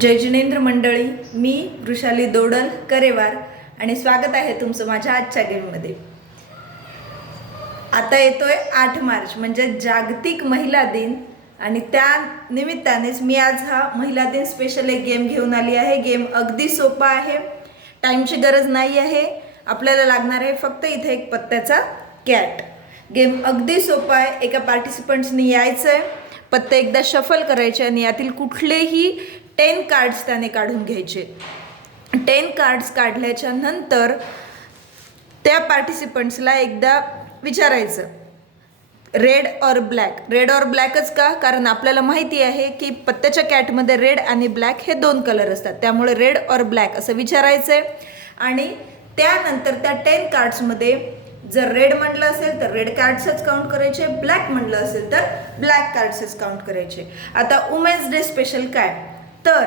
जय जिनेंद्र मंडळी, मी वृषाली दोडल करेवार आणि स्वागत आहे तुमचं माझ्या आजच्या गेममध्ये। आता येतोय 8 मार्च म्हणजे जागतिक महिला दिन आणि त्या निमित्तानेच मी आज हा महिला दिन स्पेशल एक गेम घेऊन आली आहे। गेम अगदी सोपा आहे, टाईमची गरज नाही आहे, आपल्याला लागणार आहे फक्त इथे एक पत्त्याचा कॅट। गेम अगदी सोपा आहे। एका पार्टिसिपंट्सनी यायचं आहे, पत्ते एकदा शफल करायचे आणि यातील कुठलेही 10 कार्ड्स त्याने काढून घ्यायचे। 10 कार्ड्स काढल्याच्या नंतर त्या पार्टिसिपंट्सला एकदा विचारायचं रेड और ब्लॅक। रेड और ब्लॅकच का? कारण आपल्याला माहिती आहे की पत्त्याच्या कॅटमध्ये रेड आणि ब्लॅक हे 2 कलर असतात, त्यामुळे रेड और ब्लॅक असं विचारायचं आहे। आणि त्यानंतर त्या 10 कार्ड्समध्ये जर रेड म्हटलं असेल तर रेड कार्ड्सच काउंट करायचे, ब्लॅक म्हटलं असेल तर ब्लॅक कार्ड्सच काउंट करायचे। आता वुमेन्स डे स्पेशल काय, तर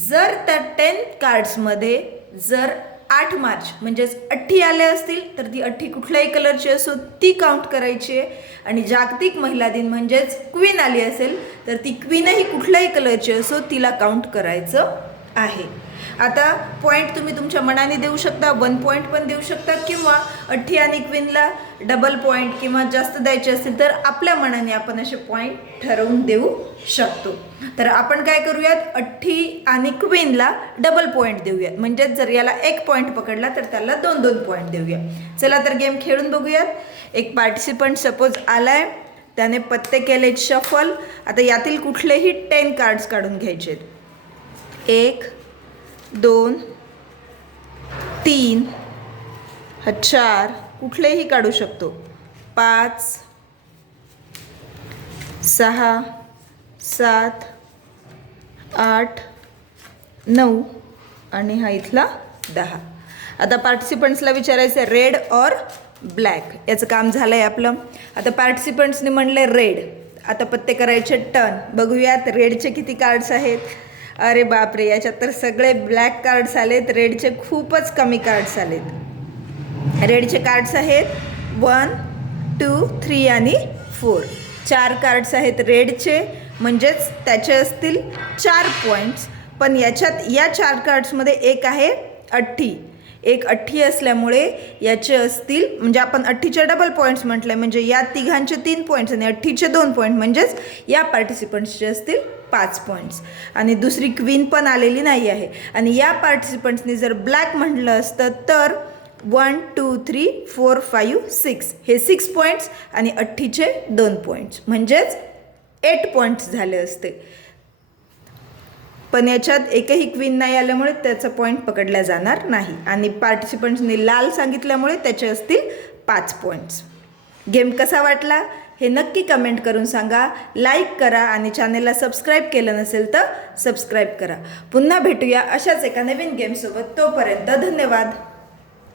जर त्या 10 कार्ड्समध्ये जर 8 मार्च म्हणजेच 80 आले असतील तर ती 80 कुठल्याही कलरची असो ती काउंट करायची आहे। आणि जागतिक महिला दिन म्हणजेच क्वीन आली असेल तर ती क्वीनही कुठल्याही कलरची असो तिला काउंट करायचं आहे। आता पॉईंट तुम्ही तुमच्या मनाने देऊ शकता, 1 पॉईंट पण देऊ शकता किंवा 80 आणि क्वीनला डबल पॉईंट किंवा जास्त द्यायचे असतील तर आपल्या मनाने आपण असे पॉईंट ठरवून देऊ शकतो। तर आपण काय करूयात, 80 आणि क्वीनला डबल पॉईंट देऊयात, म्हणजे जर याला 1 पॉईंट पकडला तर त्याला 2-2 पॉईंट देऊया। चला तर गेम खेळून बघूयात। एक पार्टिसिपंट सपोज आलाय, त्याने पत्ते केले शफल। आता यातील कुठलेही 10 कार्ड्स काढून घ्यायचे, 1 2 3 4 कुठलेही काढू शकतो, 5 6 7 8 9 आणि हा इथला 10। आता पार्टिसिपंट्सला विचारायचं रेड और ब्लॅक, याचं काम झालं आहे आपलं। आता पार्टिसिपंट्सने म्हणले रेड, आता पत्ते करायचे टर्न। बघूयात रेडचे किती कार्ड्स आहेत। अरे बापरे, याच्यात तर सगळे ब्लॅक कार्ड्स आलेत, रेडचे खूपच कमी कार्ड्स आलेत। रेडचे कार्ड्स आहेत 1 2 3 आणि 4, 4 कार्ड्स आहेत रेडचे, म्हणजेच त्याचे असतील 4 पॉईंट्स। पण याच्यात या 4 कार्ड्समध्ये एक आहे 80, एक 80 असल्यामुळे याचे असतील, म्हणजे आपण 80चे डबल पॉईंट्स म्हटले, म्हणजे या तिघांचे 3 पॉईंट्स आणि 80चे 2 पॉईंट, म्हणजेच या पार्टिसिपंट्सचे असतील 5 पॉईंट्स। आणि दुसरी क्वीन पण आलेली नाही आहे। आणि या पार्टिसिपंट्सनी जर ब्लॅक म्हटलं असतं तर 1 2 3 4 5 6 हे 6 पॉईंट्स आणि 80चे 2 पॉईंट्स, म्हणजेच 8 पॉईंट्स झाले असते। पण याच्यात एकही क्वीन नाही आल्यामुळे त्याचा पॉईंट पकडला जाणार नाही आणि पार्टिसिपंट्सने लाल सांगितल्यामुळे त्याचे असतील 5 पॉईंट्स। गेम कसा वाटला हे नक्की कमेंट करून सांगा, लाईक करा आणि चॅनेलला सबस्क्राईब केलं नसेल तर सबस्क्राईब करा। पुन्हा भेटूया अशाच एका नवीन गेमसोबत, तोपर्यंत धन्यवाद।